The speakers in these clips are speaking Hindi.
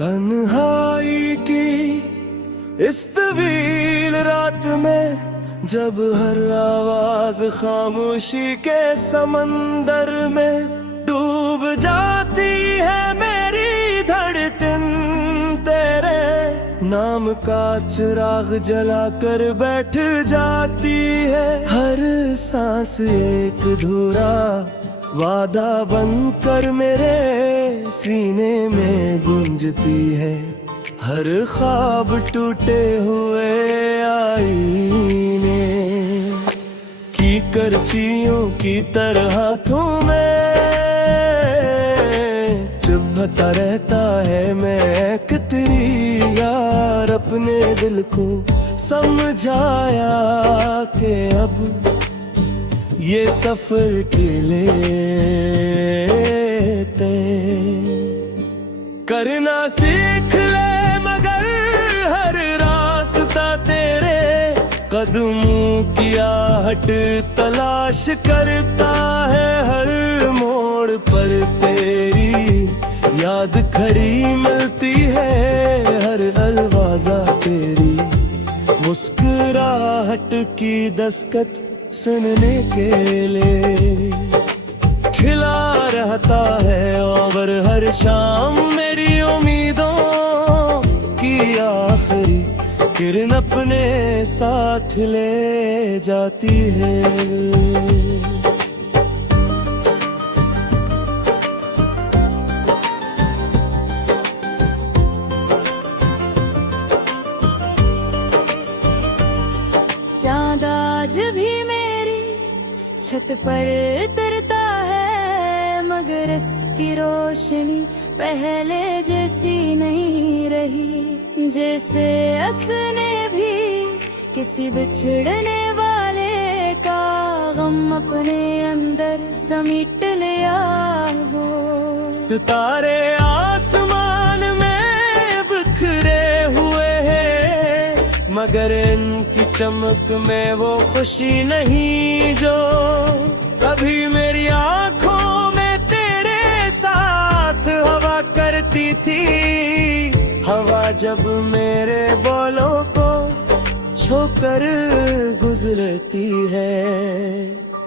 तन्हाई की इस तवील रात में जब हर आवाज खामोशी के समंदर में डूब जाती है मेरी धड़कन, तेरे नाम का चिराग जलाकर बैठ जाती है। हर सांस एक अधूरा वादा बनकर मेरे सीने में गूंजती है। हर ख्वाब टूटे हुए आईने की करचियों की तरह तुम्हें चुभता रहता है। मैं कितनी यार अपने दिल को समझाया कि अब ये सफर के लेते करना सीख ले, मगर हर रास्ता तेरे कदमों की आहट तलाश करता है। हर मोड़ पर तेरी याद खड़ी मिलती है, हर अलवाजा तेरी मुस्कुराहट की दस्तक सुनने के लिए खिला रहता है। और हर शाम मेरी उम्मीदों की आखिरी किरण अपने साथ ले जाती है। चाँद आज भी मेरी छत पर तरता है, मगर इसकी रोशनी पहले जैसी नहीं रही। जैसे असने भी किसी बिछड़ने वाले का गम अपने अंदर समेट लिया हो। सितारे आसमान में बिखरे हुए हैं, मगर इनकी चमक में वो खुशी नहीं जो कभी मेरी आंखों में तेरे साथ हवा करती थी। हवा जब मेरे बोलों को छोकर गुजरती है,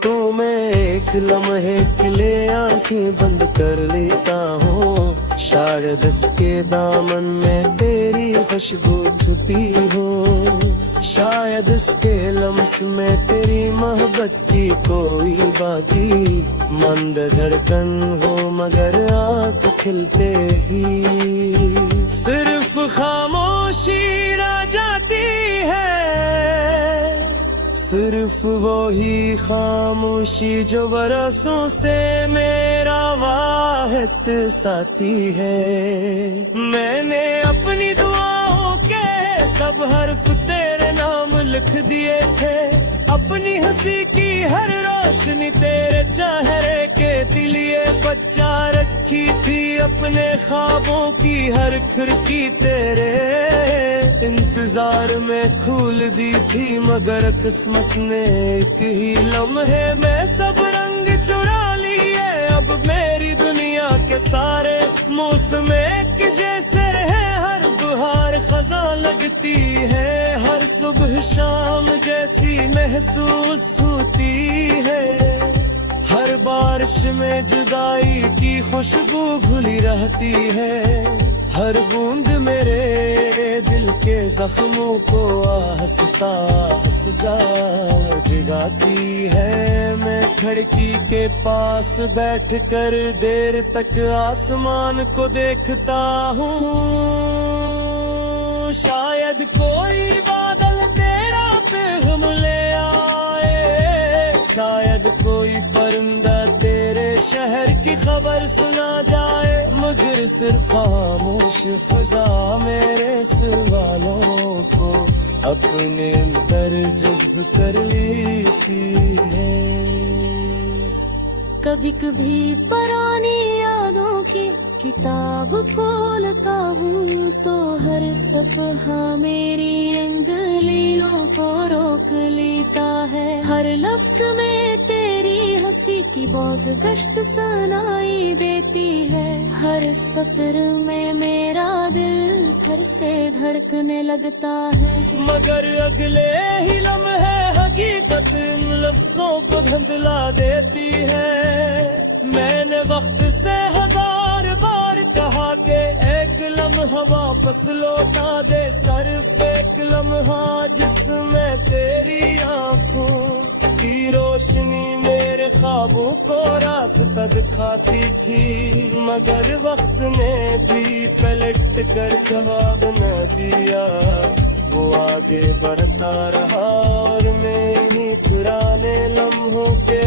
तो मैं एक लम्हे के लिए आंखें बंद कर लेता हूँ। शायद इसके दामन में तेरी खुशबू छुपी हो, शायद इसके लम्स में तेरी मोहब्बत की कोई बाकी मंद धड़कन हो। मगर आँख खिलते ही सिर्फ खामोशी रह जाती है, सिर्फ वो ही खामोशी जो बरसों से मेरा वाहिद साथी है। मैंने अपनी दुआओं के सब हर्फ तेरे नाम लिख दिए थे, अपनी हंसी की हर रोशनी तेरे चेहरे के लिए बचा रखी थी। अपने ख्वाबों की हर खिड़की तेरे इंतजार में खोल दी थी, मगर किस्मत ने एक ही लम्हे में सब रंग चुरा लिए। अब मेरी दुनिया के सारे मौसम एक जैसे है, हर बहार खजा लगती है, हर सुबह शाम जैसी महसूस होती है। हर बारिश में जुदाई की खुशबू घुली रहती है, हर बूंद मेरे दिल के जख्मों को आहिस्ता आहिस्ता जगाती है। मैं खिड़की के पास बैठकर देर तक आसमान को देखता हूँ, शायद कोई बादल तेरा पैगाम ले आए, शायद कोई परिंदा तेरे शहर की खबर सुना जाए। मगर सिर्फ खामोश फजा मेरे सिर वालों को अपने अंदर जज्ब कर लेती है। कभी कभी पुरानी यादों की किताब खोलता हूँ, तो हर सफ़हा मेरी अंगुलियों को रोक लेता है। हर लफ्ज़ में तेरी हंसी की बौज गश्त सुनाई देती है। हर सत्र में मेरा दिल ठर से धड़कने लगता है। मगर अगले ही लम्हे हकीकत इन लफ्जों को धुंधला देती है। मैंने वक्त से 1000 बार कहा कि एक लम्हा वापस लौटा दे, सिर्फ एक लम्हा जिसमें तेरी आंखों की रोशनी मेरे ख्वाबों को रास्ता दिखाती थी। मगर वक्त ने भी पलट कर जवाब न दिया, वो आगे बढ़ता रहा और मैं इन्हीं पुराने लम्हों के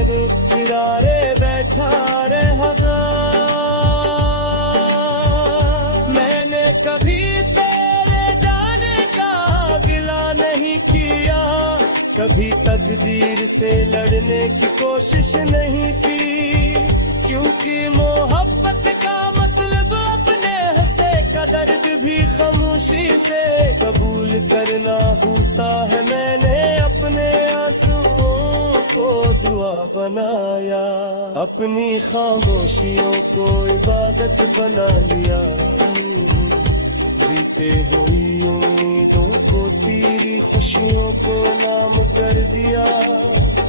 किनारे बैठा रहा। मैंने कभी तेरे जाने का गिला नहीं किया, कभी तकदीर से लड़ने की कोशिश नहीं की, क्योंकि मोहब्बत का मतलब अपने हंसे का दर्द भी खामोशी से कबूल करना होता है। मैंने अपने आंसुओं को दुआ बनाया, अपनी खामोशियों को इबादत बना लिया। बीते हुई उम्मीदों को तेरी खुशियों को नाम कर दिया।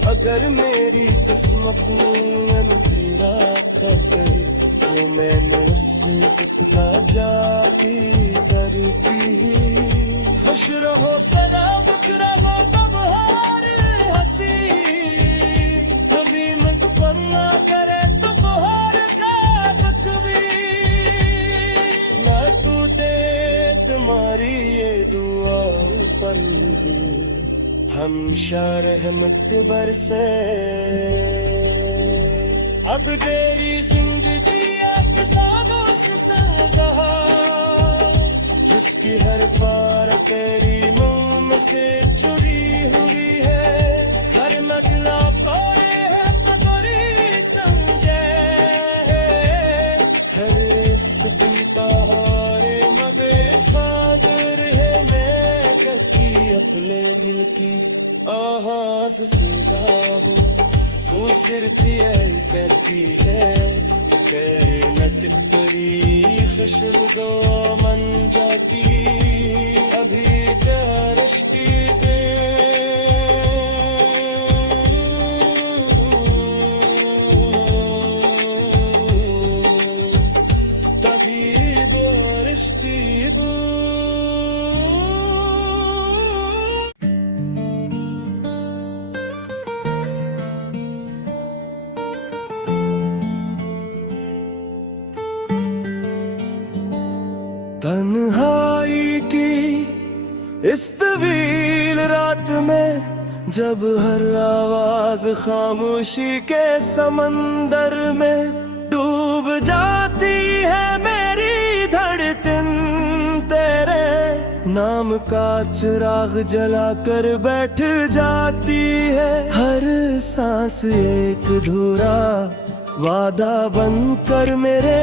अगर मेरी किस्मत में अंधेरा कर गए तो मैंने उससे जितना जाती जर की। खुश रहो सदा दुख रहो तब हार हंसी, कभी मत पन्ना करे तो बहार का दुख भी। ना तू दे तुम्हारी ये दुआ पर हमेशा रहमत बरसे। अब तेरी जिंदगी एक साजिश सजा, जिसकी हर बार तेरी मुंह से चुरी हुई है। हर मतला कोई है पगड़ी समझे, हर इसकी तारे मगे खादर है। मैं कटी अपने दिल की आवाज से गाऊं, तू सिर्फ यही कहती है कैनत परी खुशबू मन जाती। अभी तरश की तभी बारिशती तन्हाई की इस तवील रात में, जब हर आवाज खामोशी के समंदर में डूब जाती है मेरी धड़कन। तेरे नाम का चिराग जला कर बैठ जाती है। हर सांस एक धुरा वादा बनकर मेरे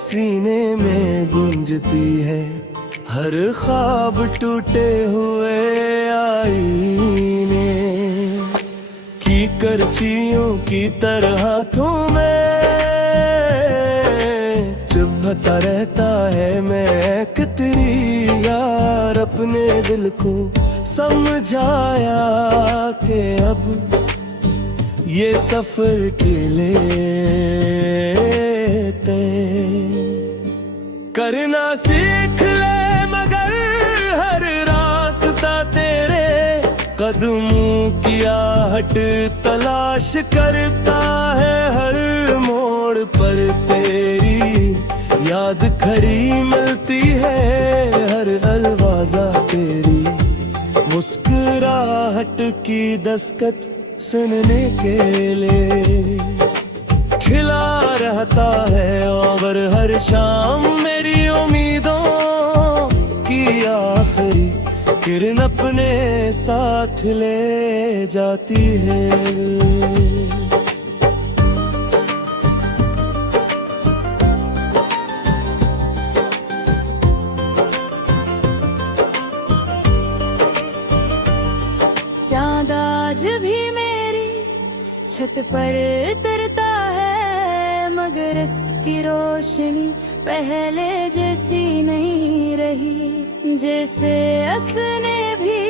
सीने में गूंजती है। हर ख्वाब टूटे हुए आईने की करचियों की तरह तुम्हें चुभता रहता है। मैं तेरी यार अपने दिल को समझाया कि अब ये सफर के लिए करना सीख ले। मगर हर रास्ता तेरे कदमों की आहट तलाश करता है। हर मोड़ पर तेरी याद खड़ी मिलती है। हर अलवाजा तेरी मुस्कुराहट की दस्तक सुनने के लिए खिला रहता है। और हर शाम मेरी उम्मीदों की आखिरी किरण अपने साथ ले जाती है। चाँद आज भी मेरी छत पर तरता मगर इसकी रोशनी पहले जैसी नहीं रही। जैसे असने भी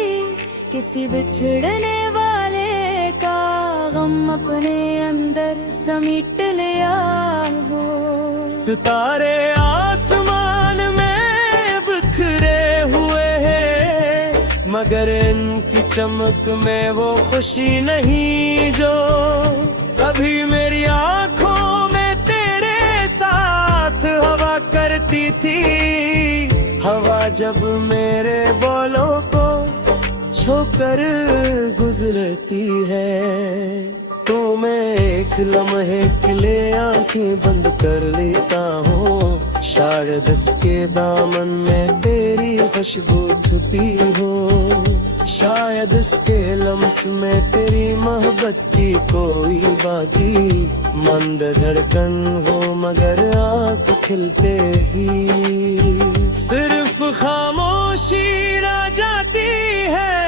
किसी बिछड़ने वाले का गम अपने अंदर समेट लिया हो। सितारे आसमान में बिखरे हुए हैं, मगर इनकी चमक में वो खुशी नहीं जो कभी मेरी आंखों में तेरे साथ हवा करती थी। हवा जब मेरे बोलों को छोकर गुजरती है, तो मैं एक लम्हे के लिए आंखें बंद कर लेता हूँ। शायद इसके दामन में तेरी खुशबू छुपी हो, शायद इसके लम्स में तेरी मोहब्बत की कोई बाकी मंद धड़कन हो, मगर आँख खिलते ही सिर्फ खामोशी रह जाती है।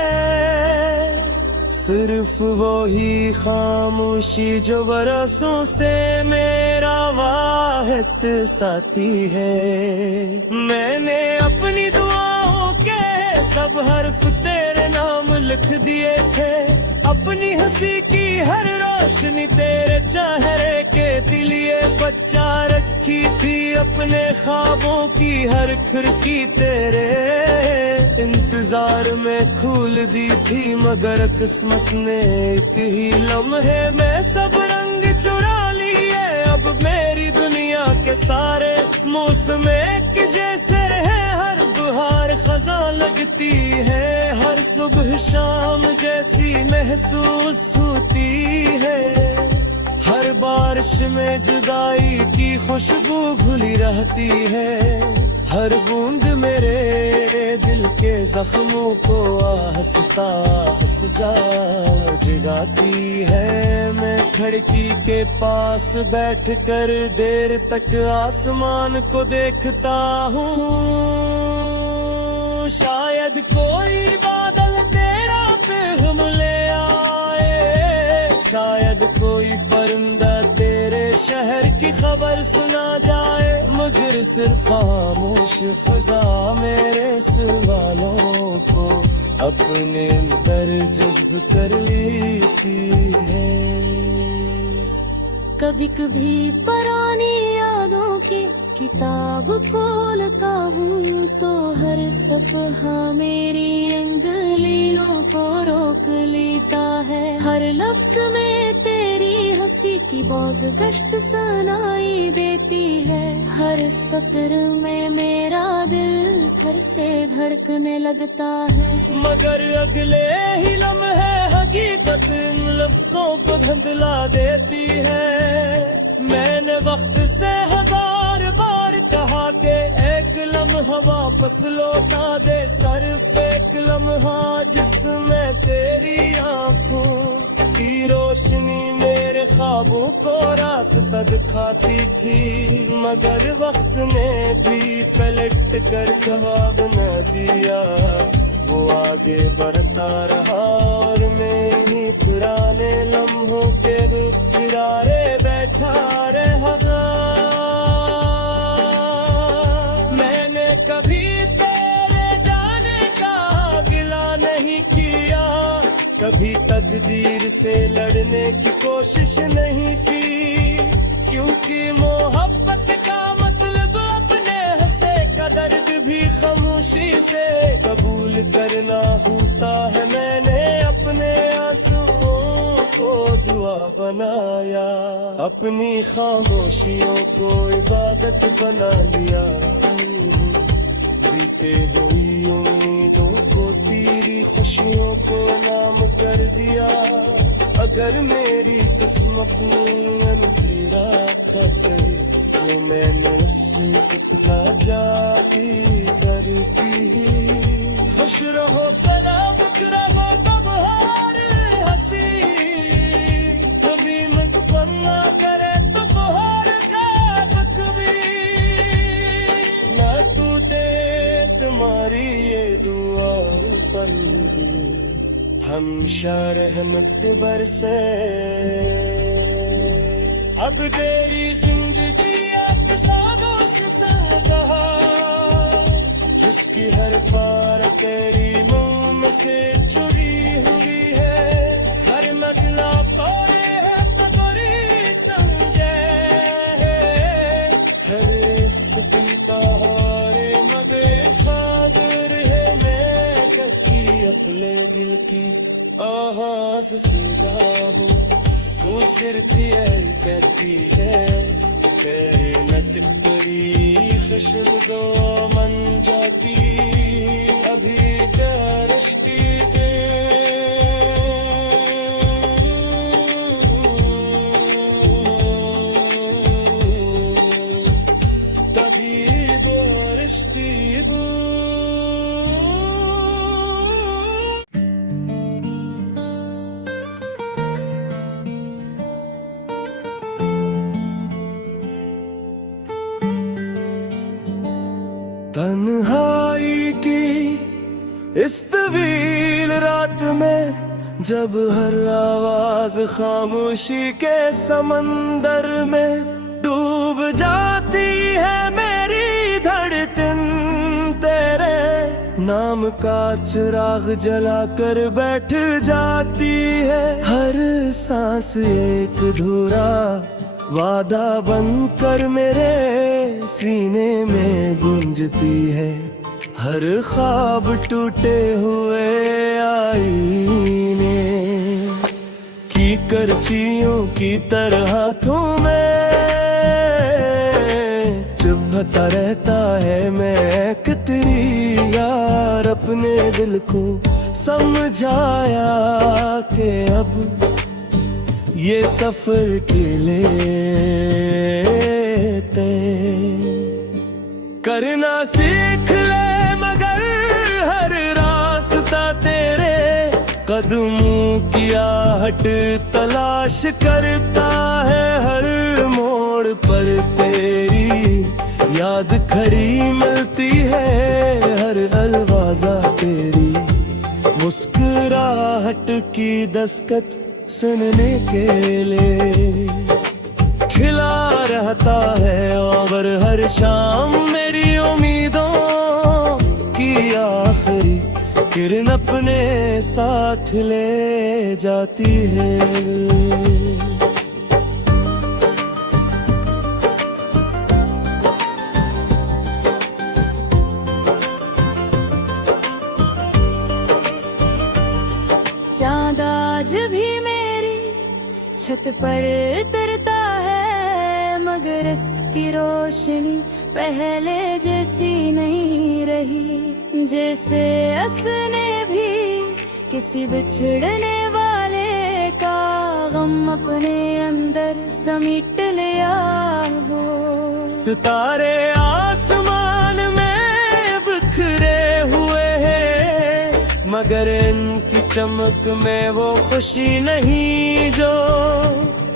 सिर्फ वो ही खामोशी जो बरसों से मेरा वाहिद साथी है। मैंने अपनी दुआओं के सब हर्फ तेरे नाम लिख दिए थे, अपनी हंसी की हर रोशनी तेरे चेहरे के लिए बचा रखी थी। अपने ख्वाबों की हर खिड़की तेरे इंतजार में खोल दी थी, मगर किस्मत ने एक ही लम्हे में सब रंग चुरा लिए। अब मेरी दुनिया के सारे मौसम एक जैसे हैं, हर बहार खजा लगती है, हर सुबह शाम जैसी महसूस होती है। हर बारिश में जुदाई की खुशबू घुली रहती है, हर बूंद मेरे दिल के जख्मों को आहिस्ता आहिस्ता जगाती है। मैं खिड़की के पास बैठकर देर तक आसमान को देखता हूँ, शायद कोई बादल तेरा पैगाम ले आए, शायद कोई परिंदा तेरे शहर की खबर सुना जाए, मगर सिर्फ खामोश फिजा मेरे सवालों को अपने अंदर जज्ब कर लेती है। कभी कभी पुरानी यादों की किताब खोलता हूँ, तो हर सफ़हा मेरी अंगुलियों को रोक लेता है। हर लफ्ज में तेरी हंसी की बौज गश्त सुनाई देती है, हर सत्र में मेरा दिल फिर से धड़कने लगता है। मगर अगले ही लम्हे हकीकत इन लफ्जों को धुंधला देती है। मैंने वक्त से हजार बार कहा कि एक लम्हा वापस लौटा दे, सिर्फ एक लम्हा जिसमें तेरी आंखों की रोशनी मेरे ख्वाबों को रास्ता दिखाती थी, मगर वक्त ने भी पलट कर जवाब न दिया। वो आगे बढ़ता रहा और मैं ही पुराने लम्हों के किनारे बैठा रहा। मैंने कभी तेरे जाने का गिला नहीं किया, कभी तकदीर से लड़ने की कोशिश नहीं की, क्योंकि मोहब्बत का मतलब अपने हंसे का दर्द भी खामोशी से कबूल करना होता है। मैंने अपने आंसुओं को दुआ बनाया, अपनी खामोशियों को इबादत बना लिया, बीते हुई उम्मीदों को तेरी खुशियों को नाम कर दिया। अगर मेरी किस्मत में अंधेरा खटे, तो मैंने उससे जितना जाती जरती। खुश रहो सदा दुख रहो तब हार हंसी, कभी मत पन्ना करे तो बहार का बकवी। ना तू दे तुम्हारी ये दुआ पर हमेशा रहमत बरसे। अब तेरी जिंदगी सजा, जिसकी हर पार तेरी मोम से जुड़ी हुई है, हर नगला कोरे है पगड़ी समझे, हर पीता हारे मदे खादर है मैं कभी अपने दिल की आवाज सीधा हूँ, तू सिर्फ यही कहती है तेरी नटकरी खुशबू मन जाती अभी प्यारश की तभी बारिश की तन्हाई की इस तवील रात में, जब हर आवाज खामोशी के समंदर में डूब जाती है मेरी धड़कन, तेरे नाम का चिराग जला कर बैठ जाती है, हर सांस एक अधूरा वादा बनकर मेरे सीने में गूंजती है, हर ख्वाब टूटे हुए आईने की करचियों की तरह तुम्हें चुभता रहता है मैं कितनी यार, अपने दिल को समझाया कि अब ये सफर के लिए करना सीख ले, मगर हर रास्ता तेरे कदमों की आहट तलाश करता है, हर मोड़ पर तेरी याद खड़ी मिलती है, हर अलवाजा तेरी मुस्कुराहट की दस्तक सुनने के लिए खिला रहता है, और हर शाम मेरी उम्मीदों की आखिरी किरण अपने साथ ले जाती है। चाँद आज भी मेरी छत पर तरता है, मगर इसकी रोशनी पहले जैसी नहीं रही, जैसे असने भी किसी बिछड़ने वाले का गम अपने अंदर समेट लिया हो। सितारे आसमान में बिखरे हुए हैं, मगर इनकी चमक में वो खुशी नहीं जो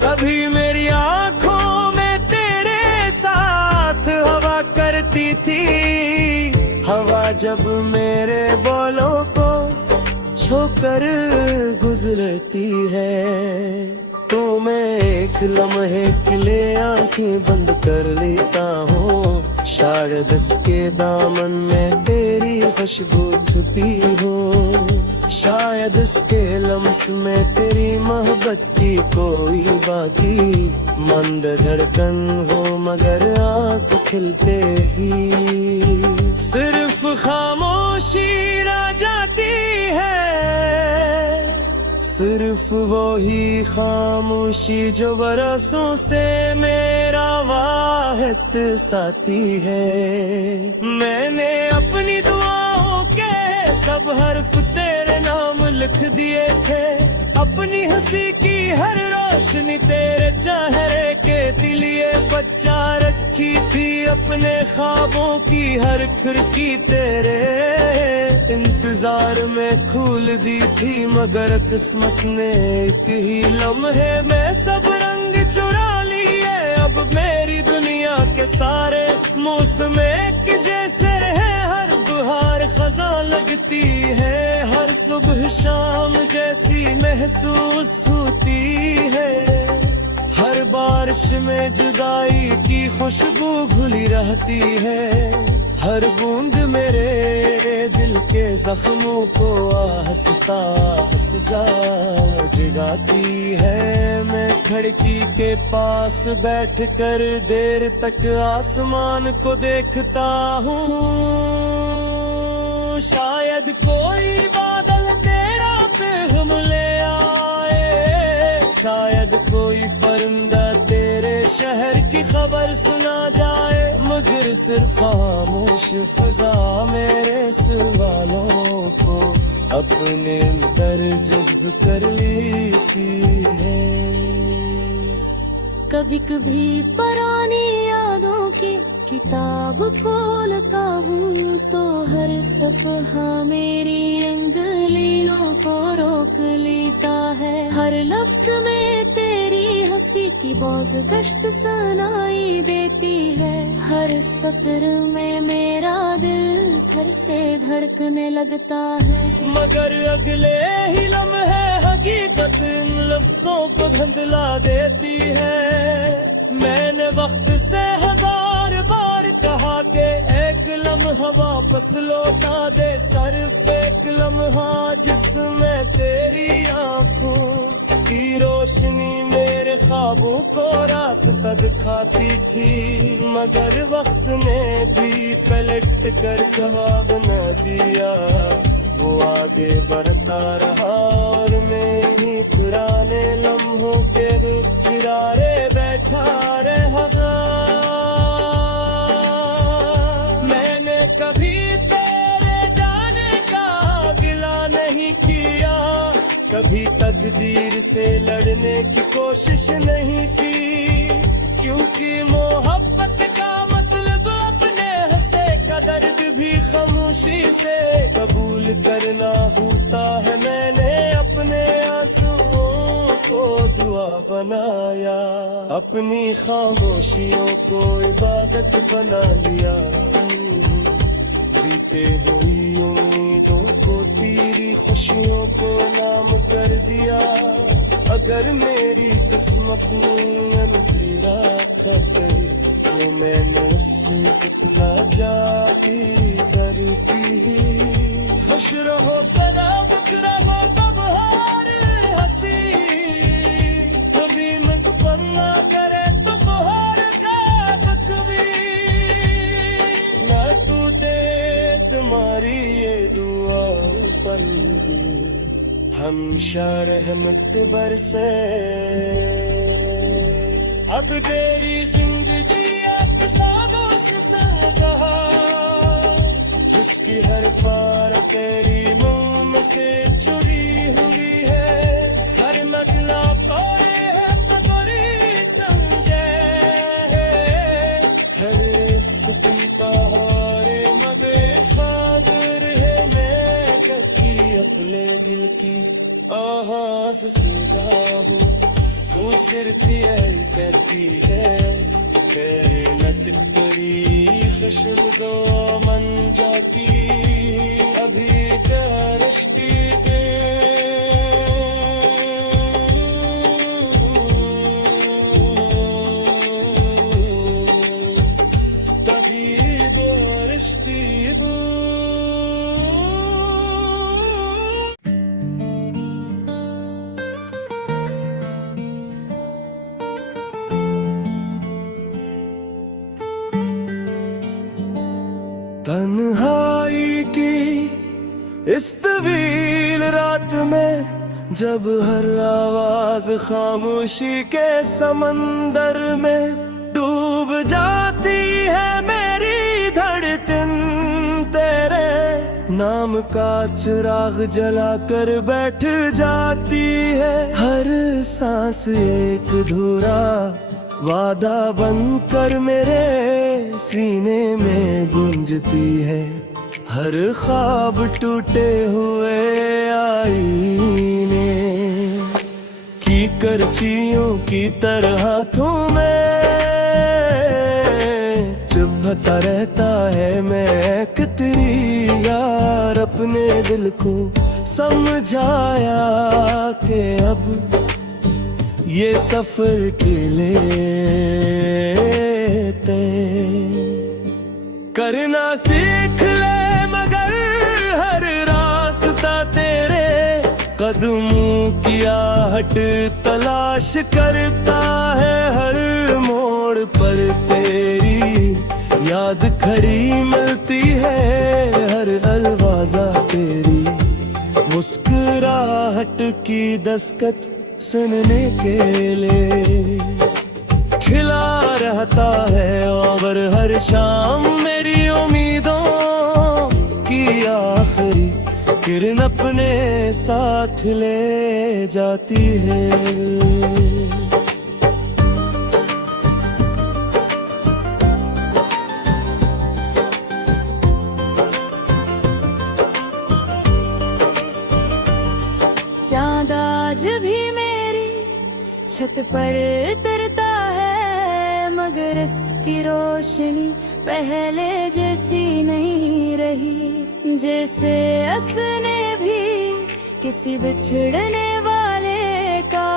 कभी मेरी आंखों में तेरे साथ हवा करती थी। हवा जब मेरे बालों को छोकर गुजरती है, तो मैं एक लम्हे के लिए आंखें बंद कर लेता हूँ। शायद इसके दामन में तेरी खुशबू छुपी हो, शायद इसके लम्स में तेरी मोहब्बत की कोई बाकी मंद धड़कन हो, मगर आँख खिलते ही सिर्फ खामोशी रह जाती है। सिर्फ वो ही खामोशी जो बरसों से मेरा वाहिद साथी है। मैंने अपनी दुआओं के सब हर्फ तेरे नाम लिख दिए थे, अपनी हंसी की हर रोशनी तेरे चेहरे के लिए बचा रखी थी, अपने ख्वाबों की हर खिड़की तेरे इंतजार में खोल दी थी, मगर किस्मत ने एक ही लम्हे में सब रंग चुरा लिए। अब मेरी दुनिया के सारे मौसम एक जैसे है, हर बहार खज़ां लगती है, हर सुबह शाम जैसी महसूस होती है, हर बारिश में जुदाई की खुशबू घुली रहती है। हर बूंद मेरे दिल के जख्मों को आहिस्ता आहिस्ता जगाती है। मैं खिड़की के पास बैठकर देर तक आसमान को देखता हूँ। शायद कोई बादल तेरा पैगाम ले आए, शायद कोई परिंदा तेरे शहर की खबर सुना जाए। मगर सिर्फ खामोश फिजा मेरे सिर वालों को अपने अंदर जज्ब कर लेती है। कभी कभी पुरानी यादों की किताब खोलता हूँ तो हर सफ़हा मेरी अंगुलियों को रोक लेता है। हर लफ्ज में तेरी हंसी की बौस गश्त सुनाई देती है। हर सत्र में मेरा दिल फिर से धड़कने लगता है। मगर अगले ही लम्हे हकीकत इन लफ्जों को धुंधला देती है। मैंने वक्त से हजार बार कहा कि एक लम्हा वापस लौटा दे, सिर्फ एक लम्हा जिसमें तेरी आंखों की रोशनी मेरे ख्वाबों को रास्ता दिखाती थी। मगर वक्त ने भी पलट कर जवाब न दिया। वो आगे बढ़ता रहा और मैं ही पुराने लम्हों के किनारे बैठा रहा। मैंने कभी तेरे जाने का गिला नहीं किया, कभी तकदीर से लड़ने की कोशिश नहीं की। क्योंकि मोहब्बत का मतलब अपने हंसे का दर्द भी खामोशी से कबूल करना होता है। मैंने अपने आंसुओं को दुआ बनाया, अपनी खामोशियों को इबादत बना लिया। बीते हुई उम्मीदों को तेरी खुशियों को नाम कर दिया। अगर मेरी किस्मत में अंधेरा कर गई तो मैंने उससे कितना जाती जरती। खुश रहो सदा दुख रहो तब हार हंसी, कभी मत पन्ना करे तो बहार का दुख भी ना तू दे। तुम्हारी ये दुआ पर हमेशा रहमत बरसे। अब तेरी जिंदगी एक खामोश सजा, जिसकी हर पार तेरी मुंह से चुरी हुई है। हर नगला कोई है पगड़ी समझे, हर सुखी पहाड़े मदे खादर है। मैं कभी अपने दिल की आवाज़ सुनता हूँ, वो सिर्फ यही कहती है तेरे नटक तरी खुशबू मन जाती अभी करश्ती दे। तभी बारिश्ती दो। तन्हाई की इस तवील रात में जब हर आवाज खामोशी के समंदर में डूब जाती है मेरी धड़कन, तेरे नाम का चिराग जलाकर बैठ जाती है। हर सांस एक धुरा वादा बनकर मेरे सीने में गूंजती है। हर ख्वाब टूटे हुए आईने की करचियों की तरह तुम्हें चुभता रहता है। मैं कितनी यार अपने दिल को समझाया कि अब ये सफर के लेते करना सीख ले, मगर हर रास्ता तेरे कदमों की आहट तलाश करता है। हर मोड़ पर तेरी याद खड़ी मिलती है, हर अलवाजा तेरी मुस्कुराहट की दस्तक सुनने के लिए खिला रहता है। और हर शाम मेरी उम्मीदों की आखिरी किरण अपने साथ ले जाती है। चाँद आज भी मेरी छत पर उतरता है, मगर इसकी रोशनी पहले जैसी नहीं रही। जैसे असने भी किसी बिछड़ने वाले का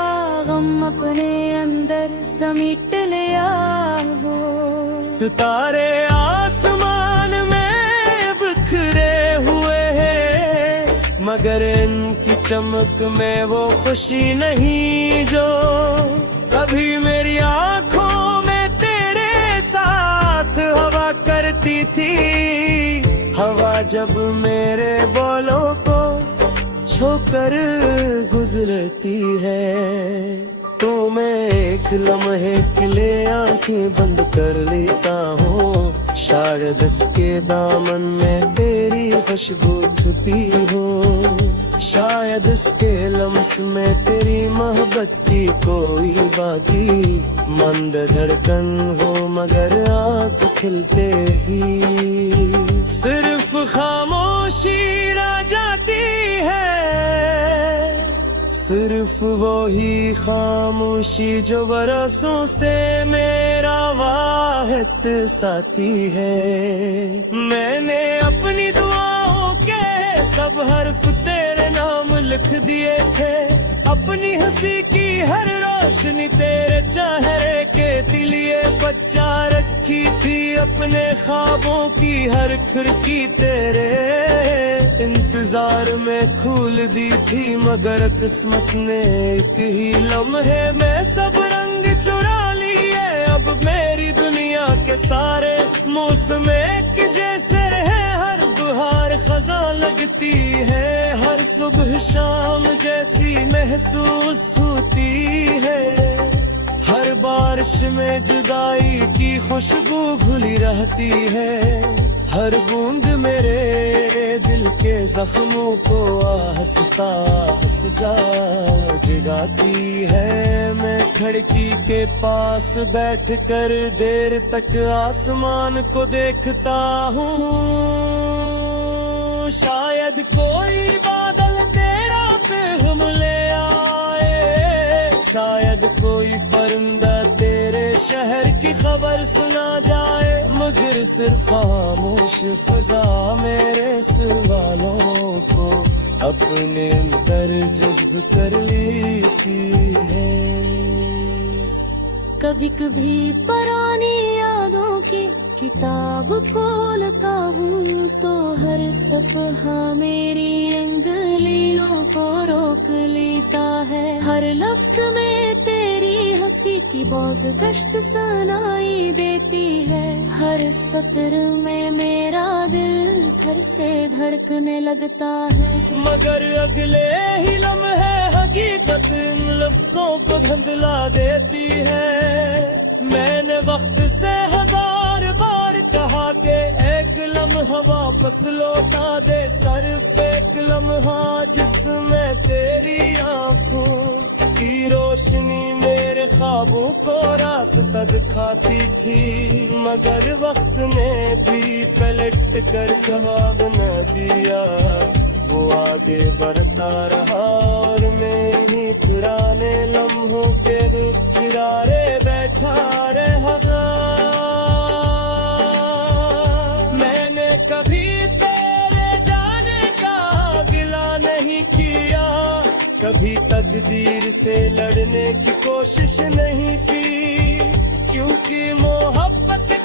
गम अपने अंदर समेट लिया हो। सितारे आसमान में बिखरे हुए हैं, मगर इनकी चमक में वो खुशी नहीं जो कभी मेरी आंखों में तेरे साथ हवा करती थी। हवा जब मेरे बोलों को छोकर गुजरती है, तो मैं एक लम्हे के लिए आंखें बंद कर लेता हूँ। शायद इसके दामन में तेरी खुशबू छुपी हो, शायद इसके लम्स में तेरी मोहब्बत की कोई बाकी मंद धड़कन हो। मगर आँख खिलते ही सिर्फ खामोशी रह जाती है, सिर्फ वो ही खामोशी जो बरसों से मेरा वाहिद साथी है। मैंने अपनी दुआओं के सब हर्फ तेरे नाम लिख दिए थे, अपनी हंसी की हर रोशनी तेरे चेहरे के लिए बचा रखी थी। अपने ख्वाबों की हर खिड़की तेरे इंतजार में खोल दी थी, मगर किस्मत ने एक ही लम्हे में सब रंग चुरा लिए। अब मेरी दुनिया के सारे मौसम एक जैसे है, हर बहार खजा लगती है, हर सुबह शाम जैसी महसूस होती है। हर बारिश में जुदाई की खुशबू घुली रहती है, हर बूंद मेरे दिल के जख्मों को आहिस्ता आहिस्ता जगाती है। मैं खिड़की के पास बैठकर देर तक आसमान को देखता हूँ, शायद कोई बादल तेरा पैगाम ले आए, शायद कोई परिंदा तेरे शहर की खबर सुना जाए। मगर सिर्फ खामोश फजा मेरे सिर वालों को अपने अंदर जज्ब कर लेती है। कभी कभी पुरानी यादों की किताब खोलता हूँ, तो हर सफ़हा मेरी अंगुलियों को रोक लेता है। हर लफ्ज में तेरी हंसी की बौस गश्त सुनाई देती है, हर सत्र में मेरा दिल फिर से धड़कने लगता है। मगर अगले ही लम्हे हकीकत इन लफ्जों को धुंधला देती है। मैंने वक्त से हजार बार कहा कि एक लम्हा वापस लौटा दे, सिर्फ एक लम्हा जिसमें तेरी आंखों की रोशनी मेरे ख्वाबों को रास्ता दिखाती थी। मगर वक्त ने भी पलट कर जवाब न दिया, वो आगे बढ़ता रहा और मैं ही पुराने लम्हों के किनारे बैठा रहा। मैंने कभी तेरे जाने का गिला नहीं किया, कभी कभी तकदीर से लड़ने की कोशिश नहीं की, क्योंकि मोहब्बत